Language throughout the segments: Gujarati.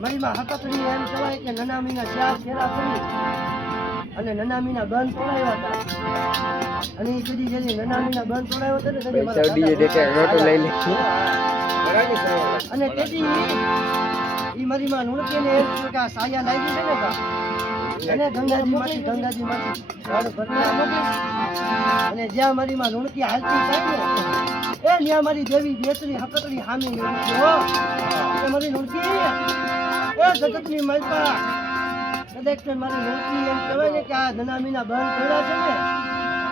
મારી માં હકતડી એમ કહેવાય કે નનામીના ચાર ફેરા કરી અને નનામીના બંધ તોડાવ્યા હતા અને એ કદી જેની નનામીના બંધ તોડાવ્યો હતો ને કદી મારા ડીજે દેખે રોટો લઈ લે અને તેથી ઈ મારી માં નુણકીને એમ કે આ સાયા લાગી છે ને કા અને ગંગાજી માંથી ઝાડ ભરતી અને જ્યાં મારી માં નુણકી હાલતી થાય ને એ ન્યા મારી દેવી બેતરી હકતડી હામી નીકળી હો એ મારી નુણકી એ જગતની માલપા કદાચ મારી નુણકી એમ કહેવાય ને કે આ નનામીના બંધ કર્યા છે ને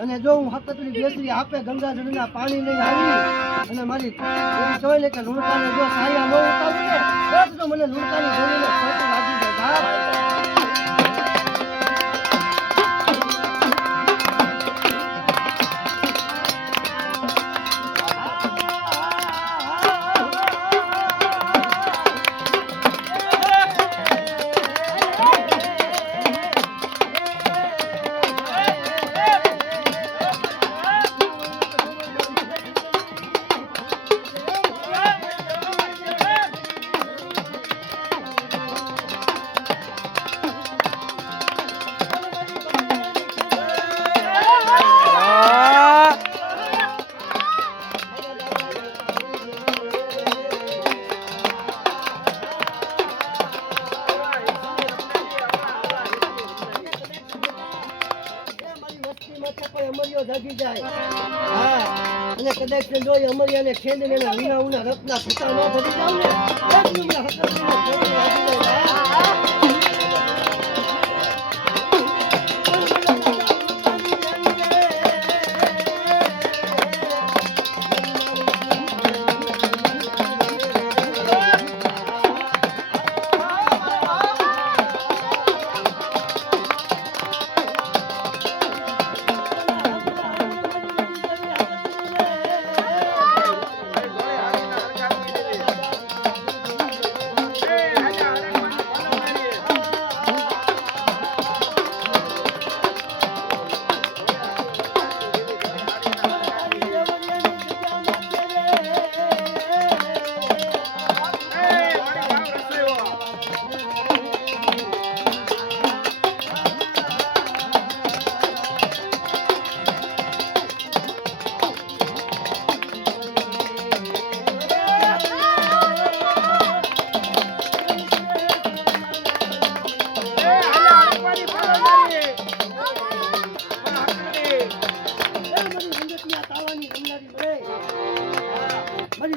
અને જો હું હકતડી બેતરી આપે ગંગાજળના પાણી લઈને આવી અને મારી એમ કહેવાય ને કે લુણકાને જો સાયા ન ઉતારું ને તો મને લુણકાની ગોળીને ખોટું લાગી જાય અને કદાચ જો અમરિયાને ખેંચીને એના વીણા ઉના રત્ના ફૂટા ન ભરી જાવ ને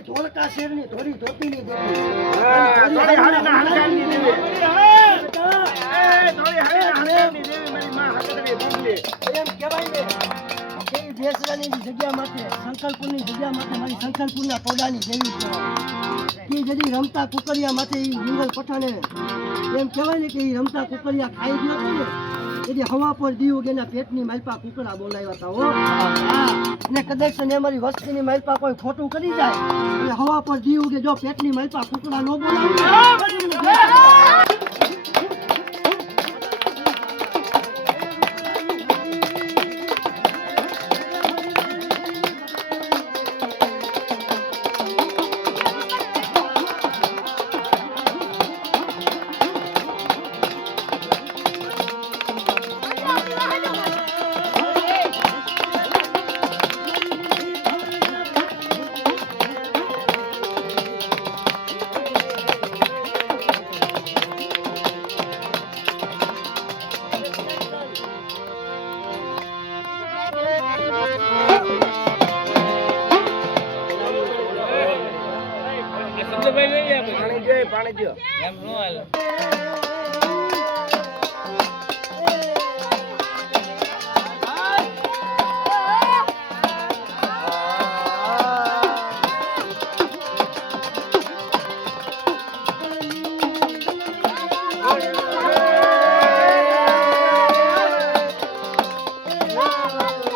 ધોળકા શેરની ધોરી ધોતીની દેવી ધોળી હાડીના હણકારની દેવી ધોળી હાડીના હણકારની દેવી મારી માં હકતડી બોલે એમ કહેવાય ને કે દેશરાની જગ્યા માટે સંકલ્પની જગ્યા માટે મારી સંકલ્પના પૌડાની દેવી છે કે જદી રમતા કુકરિયા માટે ઈ જંગલ પઠાણે એમ કહેવાય ને કે ઈ રમતા કુકરિયા ખાઈ ગયો તો ને એટલે હવા પર દીવ ગેના પેટની માલપા કુકડા બોલાવ્યા હતા હો અને કદાચ ને અમારી વસ્તીની માલપા કોઈ ખોટું કરી જાય એટલે હવા પર દીવ કે જો પેટની માલપા કુકડા ન બોલાવે પાણી દો એમ નો હાલે રામ